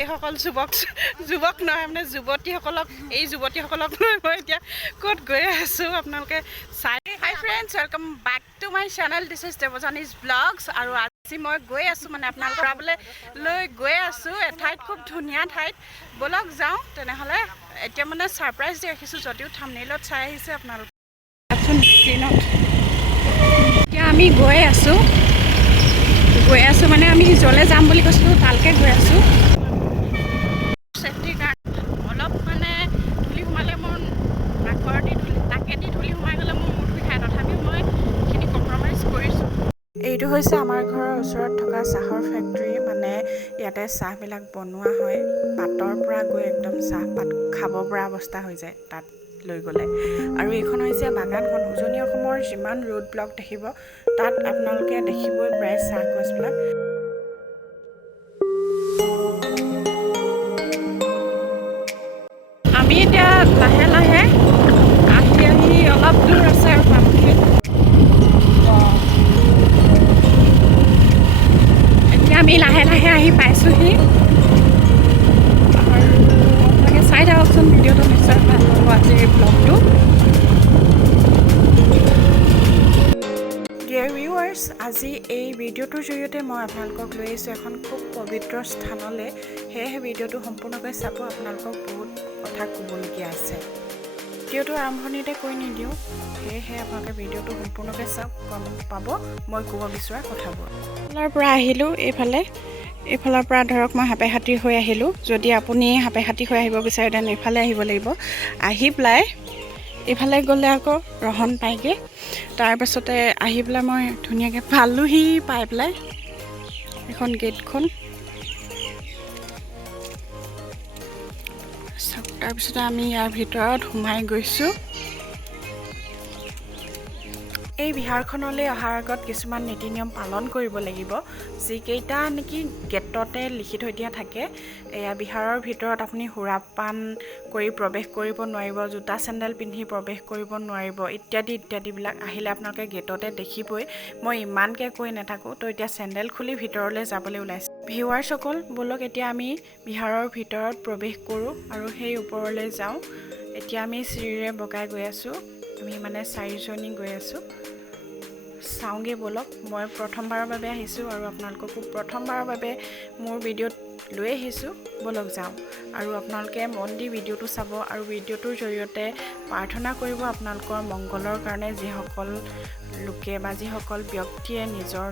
এইসকল যুৱক নহয় মানে যুৱতীসকলক এই যুৱতীসকলক লৈ মই এতিয়া ক'ত গৈ আছোঁ আপোনালোকে চাই। Hi friends, welcome back to my channel. This is Debjani's blogs. আৰু আজি মই গৈ আছোঁ মানে আপোনালোকক ফুৰাবলৈ লৈ গৈ আছোঁ এঠাইত, খুব ধুনীয়া ঠাইত। ব'লক যাওঁ তেনেহ'লে। এতিয়া মানে ছাৰপ্ৰাইজ দি ৰাখিছোঁ, যদিও থাম্বনেইলত চাই আহিছে আপোনালোকে স্ক্ৰীণত। এতিয়া আমি গৈ আছোঁ মানে আমি য'লৈ যাম বুলি কৈছিলোঁ তালৈকে গৈ আছোঁ। ছেফটিৰ কাৰণে অলপ মানে ধূলি সোমালে মোৰ নাকেদি ধূলি সোমাই গ'লে মোৰ মূৰটো বিষায়, তথাপিও মই সেইখিনি কম্প্ৰমাইজ কৰিছোঁ। এইটো হৈছে আমাৰ ঘৰৰ ওচৰত থকা চাহৰ ফেক্টৰী। মানে ইয়াতে চাহবিলাক বনোৱা হয়, পাতৰ পৰা গৈ একদম চাহপাত খাব পৰা অৱস্থা হৈ যায় তাত লৈ গ'লে। আৰু এইখন হৈছে বাগানখন। উজনি অসমৰ যিমান ৰোড ব্লক দেখিব তাত আপোনালোকে দেখিবই প্ৰায় চাহ গছবিলাক। আমি এতিয়া লাহে লাহে আহি অলপ দূৰ আছে আৰু পামহি। এতিয়া আমি লাহে লাহে আহি পাইছোঁহি। আৰু আপোনালোকে চাই থাককচোন, ভিডিঅ'টো নিশ্চয় ভাল পাব আজিৰ এই ব্লগটো। ডিয়াৰ ভিউৱাৰ্ছ, আজি এই ভিডিঅ'টোৰ জৰিয়তে মই আপোনালোকক লৈ আহিছোঁ এখন খুব পবিত্ৰ স্থানলৈ। সেয়েহে ভিডিঅ'টো সম্পূৰ্ণকৈ চাব, আপোনালোকক বহুত কথা ক'বলগীয়া আছে। ভিডিঅ'টো আৰম্ভণিতে কৈ নিদিওঁ, সেয়েহে আপোনালোকে ভিডিঅ'টো সম্পূৰ্ণকৈ চাওক, গম পাব মই ক'ব বিচৰা কথাবোৰ। এইফালৰ পৰা আহিলোঁ, এইফালৰ পৰা ধৰক মই সাপেখাতি হৈ আহিলোঁ। যদি আপুনি সাপেখাতি হৈ আহিব বিচাৰে তেনে এইফালে আহিব লাগিব। আহি পেলাই এইফালে গ'লে আকৌ ৰহন পায়গৈ। তাৰপাছতে আহি পেলাই মই ধুনীয়াকৈ পালোহি, পাই পেলাই এখন গেটখন। তাৰপিছতে আমি ইয়াৰ ভিতৰত সোমাই গৈছোঁ। এই বিহাৰখনলৈ অহাৰ আগত কিছুমান নীতি নিয়ম পালন কৰিব লাগিব, যিকেইটা নেকি গেটতে লিখি থৈ দিয়া থাকে। এয়া বিহাৰৰ ভিতৰত আপুনি সুৰাপান কৰি প্ৰৱেশ কৰিব নোৱাৰিব, জোতা চেণ্ডেল পিন্ধি প্ৰৱেশ কৰিব নোৱাৰিব, ইত্যাদিবিলাক আহিলে আপোনালোকে গেটতে দেখিবই। মই ইমানকৈ কৈ নাথাকোঁ, তো এতিয়া চেণ্ডেল খুলি ভিতৰলৈ যাবলৈ ওলাইছোঁ। ভিউৱাৰ্ছসকল, ব'লক এতিয়া আমি বিহাৰৰ ভিতৰত প্ৰৱেশ কৰোঁ আৰু সেই ওপৰলৈ যাওঁ। এতিয়া আমি চিৰিৰে বগাই গৈ আছোঁ, আমি মানে 4জনী গৈ আছোঁ। চাওঁগৈ ব'লক। মই প্ৰথমবাৰৰ বাবে আহিছোঁ আৰু আপোনালোককো প্ৰথমবাৰৰ বাবে মোৰ ভিডিঅ'ত লৈ আহিছোঁ। ব'লক যাওঁ আৰু আপোনালোকে মন দি ভিডিঅ'টো চাব আৰু ভিডিঅ'টোৰ জৰিয়তে প্ৰাৰ্থনা কৰিব আপোনালোকৰ মংগলৰ কাৰণে। যিসকল লোকে বা যিসকল ব্যক্তিয়ে নিজৰ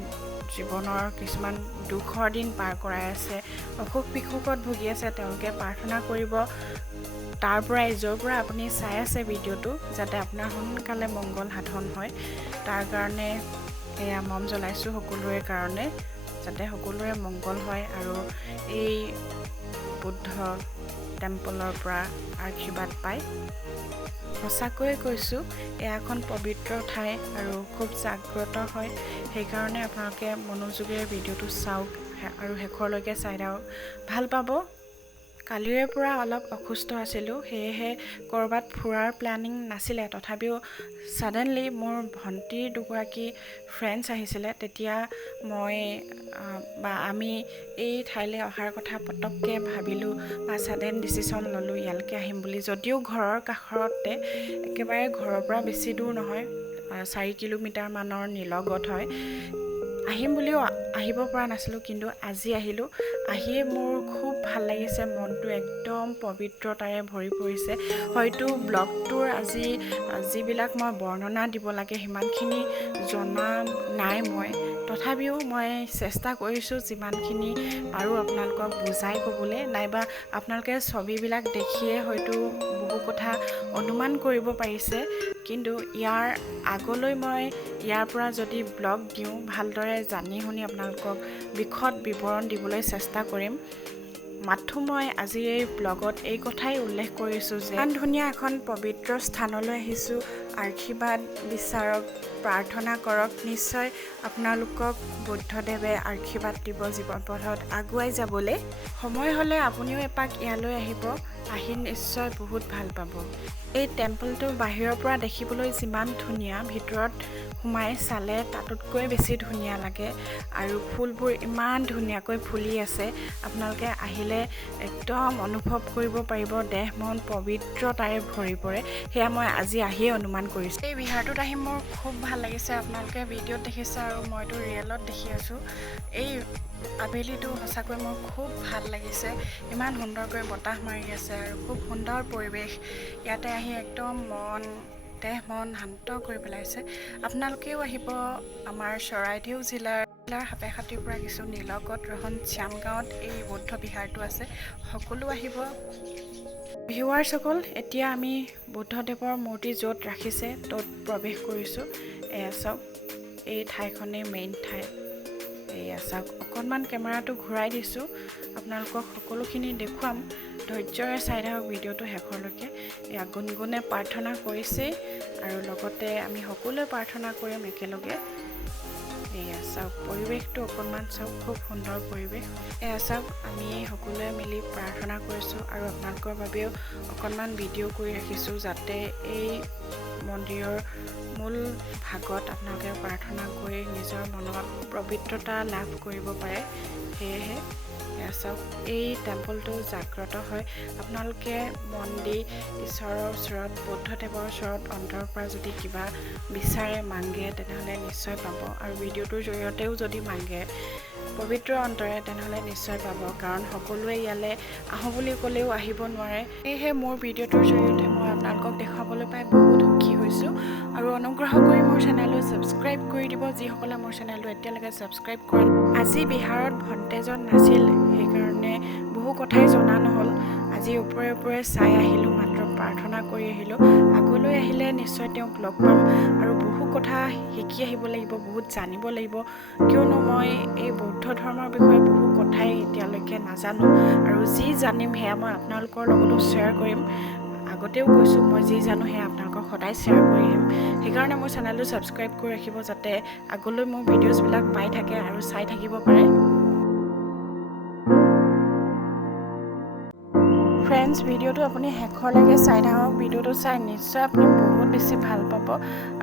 জীৱনৰ কিছুমান দুখৰ দিন পাৰ কৰাই আছে, অসুখ বিসুখত ভুগি আছে, তেওঁলোকে প্ৰাৰ্থনা কৰিব তাৰ পৰাই, য'ৰ পৰা আপুনি চাই আছে ভিডিঅ'টো, যাতে আপোনাৰ সোনকালে মংগল সাধন হয়। তাৰ কাৰণে এয়া মম জ্বলাইছোঁ সকলোৰে কাৰণে, যাতে সকলোৰে মংগল হয় আৰু এই বুদ্ধ টেম্পলৰ পৰা আশীৰ্বাদ পায়। সঁচাকৈয়ে কৈছোঁ, এয়া এখন পবিত্ৰ ঠাই আৰু খুব জাগ্ৰত হয়। সেইকাৰণে আপোনালোকে মনোযোগেৰে ভিডিঅ'টো চাওক আৰু শেষৰলৈকে চাই থাকক, ভাল পাব। কালিৰে পৰা অলপ অসুস্থ আছিলোঁ, সেয়েহে ক'ৰবাত ফুৰাৰ প্লেনিং নাছিলে। তথাপিও ছাডেনলি মোৰ ভণ্টিৰ দুগৰাকী ফ্ৰেণ্ডছ আহিছিলে, তেতিয়া আমি এই ঠাইলৈ অহাৰ কথা পটককৈ ভাবিলোঁ বা ছাডেন ডিচিশ্যন ল'লোঁ ইয়ালৈকে আহিম বুলি। যদিও ঘৰৰ কাষতে, একেবাৰে ঘৰৰ পৰা বেছি দূৰ নহয়, 4 কিলোমিটাৰ মানৰ নিলগত হয়। আহিম বুলিও আহিব পৰা নাছিলোঁ, কিন্তু আজি আহিলোঁ। আহিয়ে মোৰ খুব ভাল লাগিছে, মনটো একদম পবিত্ৰতাৰে ভৰি পৰিছে। হয়তো ব্লগটোৰ আজি যিবিলাক মই বৰ্ণনা দিব লাগে সিমানখিনি জনা নাই মই, তথাপিও মই চেষ্টা কৰিছোঁ যিমানখিনি পাৰোঁ আপোনালোকক বুজাই ক'বলৈ, নাইবা আপোনালোকে ছবিবিলাক দেখিয়ে হয়তো বহু কথা অনুমান কৰিব পাৰিছে। কিন্তু ইয়াৰ আগলৈ মই ইয়াৰ পৰা যদি ব্লগ দিওঁ, ভালদৰে জানি শুনি আপোনালোকক বিশদ বিৱৰণ দিবলৈ চেষ্টা কৰিম। মাথো মই আজি এই ব্লগত এই কথাই উল্লেখ কৰিছোঁ যে ইমান ধুনীয়া এখন পবিত্ৰ স্থানলৈ আহিছোঁ, আশীৰ্বাদ বিচাৰক, প্ৰাৰ্থনা কৰক। নিশ্চয় আপোনালোকক বুদ্ধদেৱে আশীৰ্বাদ দিব জীৱন পথত আগুৱাই যাবলৈ। সময় হ'লে আপুনিও এপাক ইয়ালৈ আহিব। আহি নিশ্চয় বহুত ভাল পাব। এই টেম্পলটো বাহিৰৰ পৰা দেখিবলৈ যিমান ধুনীয়া, ভিতৰত সোমাই চালে তাতোতকৈ বেছি ধুনীয়া লাগে আৰু ফুলবোৰ ইমান ধুনীয়াকৈ ফুলি আছে। আপোনালোকে আহিলে একদম অনুভৱ কৰিব পাৰিব, দেহ মন পবিত্ৰতাৰে ভৰি পৰে। সেয়া মই আজি আহিয়ে অনুমান কৰিছোঁ। এই বিহাৰটোত আহি মোৰ খুব ভাল লাগিছে। আপোনালোকে ভিডিঅ'ত দেখিছে আৰু মইতো ৰিয়েলত দেখি আছোঁ। এই আবেলিটো সঁচাকৈ মোৰ খুব ভাল লাগিছে। ইমান সুন্দৰকৈ বতাহ মাৰি আছে আৰু খুব সুন্দৰ পৰিৱেশ। ইয়াতে আহি একদম দেহ মন শান্ত কৰি পেলাইছে। আপোনালোকেও আহিব আমাৰ চৰাইদেউ জিলাৰ সাপেখাতিৰ পৰা কিছু নিলগত ৰহন শ্যাম গাঁৱত এই বৌদ্ধ বিহাৰটো আছে। সকলো আহিব। ভিউৱাৰসকল, এতিয়া আমি বুদ্ধদেৱৰ মূৰ্তি য'ত ৰাখিছে ত'ত প্ৰৱেশ কৰিছোঁ। এয়া চাওক, এই ঠাইখনেই মেইন ঠাই। এয়া চাওক, অকণমান কেমেৰাটো ঘূৰাই দিছোঁ, আপোনালোকক সকলোখিনি দেখুৱাম। ধৈৰ্যৰে চাই থাকক ভিডিঅ'টো শেষলৈকে। এয়া গুণগুণে প্ৰাৰ্থনা কৰিছেই আৰু লগতে আমি সকলোৱে প্ৰাৰ্থনা কৰিম একেলগে। এয়া চাওক, পৰিৱেশটো অকণমান চাওক, খুব সুন্দৰ পৰিৱেশ। এয়া চাওক, আমি সকলোৱে মিলি প্ৰাৰ্থনা কৰিছোঁ আৰু আপোনালোকৰ বাবেও অকণমান ভিডিঅ' কৰি ৰাখিছোঁ, যাতে এই মন্দিৰৰ মূল ভাগত আপোনালোকে প্ৰাৰ্থনা কৰি নিজৰ মনৰ পবিত্ৰতা লাভ কৰিব পাৰে। সেয়েহে এয়া চাওক, এই টেম্পলটো জাগ্ৰত হয়। আপোনালোকে মন দি ঈশ্বৰৰ ওচৰত, বুদ্ধদেৱৰ ওচৰত অন্তৰৰ পৰা যদি কিবা বিচাৰে, মাগে, তেনেহ'লে নিশ্চয় পাব। আৰু ভিডিঅ'টোৰ জৰিয়তেও যদি মাগে পবিত্ৰ অন্তৰে, তেনেহ'লে নিশ্চয় পাব। কাৰণ সকলোৱে ইয়ালৈ আহোঁ বুলি ক'লেও আহিব নোৱাৰে। সেয়েহে মোৰ ভিডিঅ'টোৰ জৰিয়তে মই আপোনালোকক দেখুৱাবলৈ পাই বহুত সুখী হৈছোঁ। আৰু অনুগ্ৰহ কৰি মোৰ চেনেলটো ছাবস্ক্ৰাইব কৰি দিব, যিসকলে মোৰ চেনেলটো এতিয়ালৈকে ছাবস্ক্ৰাইব কৰা নাই। আজি বিহাৰত ভণ্টেজন নাছিল, সেইকাৰণে বহু কথাই জনা নহ'ল। আজি ওপৰে ওপৰে চাই আহিলোঁ, মাত্ৰ প্ৰাৰ্থনা কৰি আহিলোঁ। আগলৈ আহিলে নিশ্চয় তেওঁক লগ পাম আৰু বহু কথা শিকি আহিব লাগিব, বহুত জানিব লাগিব। কিয়নো মই এই বৌদ্ধ ধৰ্মৰ বিষয়ে বহু কথাই এতিয়ালৈকে নাজানো আৰু যি জানিম সেয়া মই আপোনালোকৰ লগতো শ্বেয়াৰ কৰিম। আগতেও কৈছোঁ, মই যি জানো সেয়া আপোনালোকক সদায় শ্বেয়াৰ কৰি আহিম। সেইকাৰণে মোৰ চেনেলটো ছাবস্ক্ৰাইব কৰি ৰাখিব, যাতে আগলৈ মোৰ ভিডিঅ'ছবিলাক পাই থাকে আৰু চাই থাকিব পাৰে। ফ্ৰেণ্ডছ, ভিডিঅ'টো আপুনি শেষলৈকে চাই থাকক। ভিডিঅ'টো চাই নিশ্চয় আপুনি বহুত বেছি ভাল পাব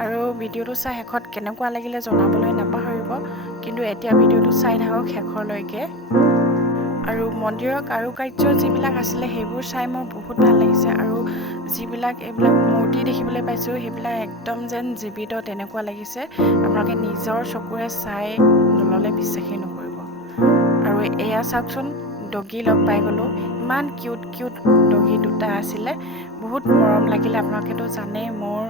আৰু ভিডিঅ'টো চাই শেষত কেনেকুৱা লাগিলে জনাবলৈ নাপাহৰিব। কিন্তু এতিয়া ভিডিঅ'টো চাই থাকক শেষলৈকে। আৰু মন্দিৰৰ কাৰুকাৰ্য যিবিলাক আছিলে সেইবোৰ চাই মোৰ বহুত ভাল লাগিছে। আৰু এইবিলাক মূৰ্তি দেখিবলৈ পাইছোঁ, সেইবিলাক একদম যেন জীৱিত তেনেকুৱা লাগিছে। আপোনালোকে নিজৰ চকুৰে চাই নল'লে বিশ্বাসেই নকৰিব। আৰু এয়া চাওকচোন, ডগী লগ পাই গ'লোঁ। ইমান কিউট ডগী দুটা আছিলে, বহুত মৰম লাগিলে। আপোনালোকেতো জানেই মোৰ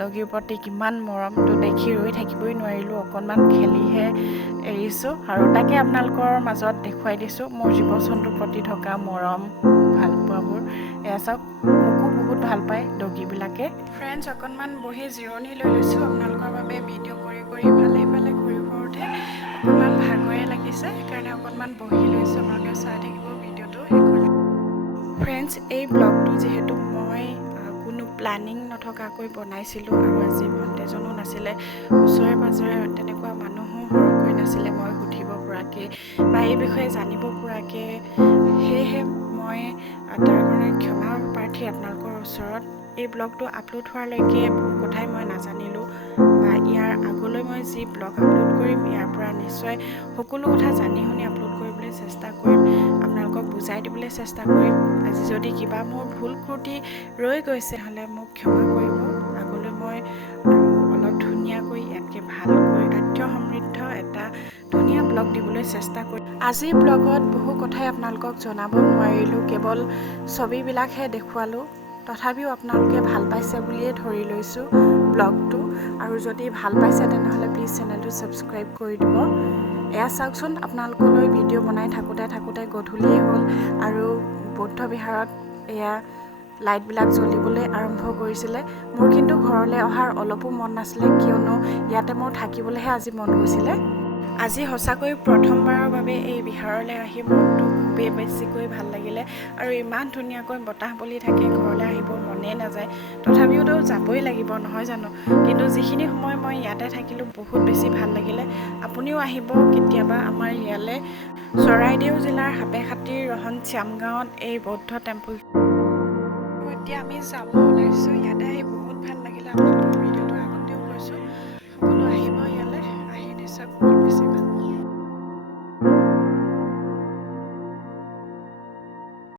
ডগীৰ প্ৰতি কিমান মৰমটো দেখি ৰৈ থাকিবই নোৱাৰিলোঁ। অকণমান খেলিহে এৰিছোঁ আৰু তাকে আপোনালোকৰ মাজত দেখুৱাই দিছোঁ মোৰ জীৱ জন্তুৰ প্ৰতি থকা মৰম ভালপোৱাবোৰ। এয়া চাওক, মোকো বহুত ভাল পায় ডগীবিলাকে। ফ্ৰেণ্ডছ, অকণমান বহি জিৰণি লৈ লৈছোঁ আপোনালোকৰ বাবে। ভিডিঅ' কৰি ভালে ঘূৰি ফুৰোঁতে অকণমান ভাগৰে লাগিছে, সেইকাৰণে অকণমান বহি লৈছোঁ। আপোনালোকে চাই থাকিব ভিডিঅ'টো শেষলৈ। ফ্ৰেণ্ডছ, এই ব্লগটো যিহেতু মই কোনো প্লানিং নথকাকৈ বনাইছিলোঁ আৰু আজি ভণ্টেজনো নাছিলে, ওচৰে পাঁজৰে তেনেকুৱা মানুহো সৰহকৈ নাছিলে মই সুধিব পৰাকৈ বা এই বিষয়ে জানিব পৰাকৈ। সেয়েহে মই তাৰ কাৰণে ক্ষমা প্ৰাৰ্থী আপোনালোকৰ ওচৰত। এই ব্লগটো আপলোড হোৱালৈকে বহু কথাই মই নাজানিলোঁ বা ইয়াৰ আগলৈ মই যি ব্লগ আপলোড কৰিম, ইয়াৰ পৰা নিশ্চয় সকলো কথা জানি শুনি আপলোড কৰিবলৈ চেষ্টা কৰিম, আপোনালোকক বুজাই দিবলৈ চেষ্টা কৰিম। আজি যদি কিবা মোৰ ভুল ত্ৰুটি ৰৈ গৈছে, হ'লে মোক ক্ষমা কৰিব। আগলৈ মই অলপ ধুনীয়াকৈ, ইয়াতকৈ ভালকৈ তথ্য সমৃদ্ধ এটা ধুনীয়া ব্লগ দিবলৈ চেষ্টা কৰিম। আজিৰ ব্লগত বহু কথাই আপোনালোকক জনাব নোৱাৰিলোঁ, কেৱল ছবিবিলাকহে দেখুৱালোঁ। তথাপিও আপোনালোকে ভাল পাইছে বুলিয়ে ধৰি লৈছোঁ ব্লগটো। আৰু যদি ভাল পাইছে তেনেহ'লে প্লিজ চেনেলটো ছাবস্ক্ৰাইব কৰি দিব। এয়া চাওকচোন, আপোনালোকলৈ ভিডিঅ' বনাই থাকোঁতে গধূলিয়ে হ'ল আৰু বৌদ্ধ বিহাৰত এয়া লাইটবিলাক জ্বলিবলৈ আৰম্ভ কৰিছিলে। মোৰ কিন্তু ঘৰলৈ অহাৰ অলপো মন নাছিলে, কিয়নো ইয়াতে মোৰ থাকিবলৈহে আজি মন গৈছিলে। আজি সঁচাকৈ প্ৰথমবাৰৰ বাবে এই বিহাৰলৈ আহি মনটো খুবেই বেছিকৈ ভাল লাগিলে আৰু ইমান ধুনীয়াকৈ বতাহ বলি থাকে, ঘৰলৈ আহিব মনেই নাযায়। তথাপিওতো যাবই লাগিব, নহয় জানো? কিন্তু যিখিনি সময় মই ইয়াতে থাকিলোঁ বহুত বেছি ভাল লাগিলে। আপুনিও আহিব কেতিয়াবা আমাৰ ইয়ালৈ। চৰাইদেউ জিলাৰ সাপেখাতিৰ ৰহন শ্যাম গাঁৱত এই বৌদ্ধ টেম্পল এতিয়া আমি যাব ওলাইছোঁ। ইয়াতে আহি বহুত ভাল লাগিলে। আপোনালোকৰ ভিডিঅ'টো আগতেও কৈছোঁ, সকলো আহিব ইয়ালৈ, আহি নিশ্চয়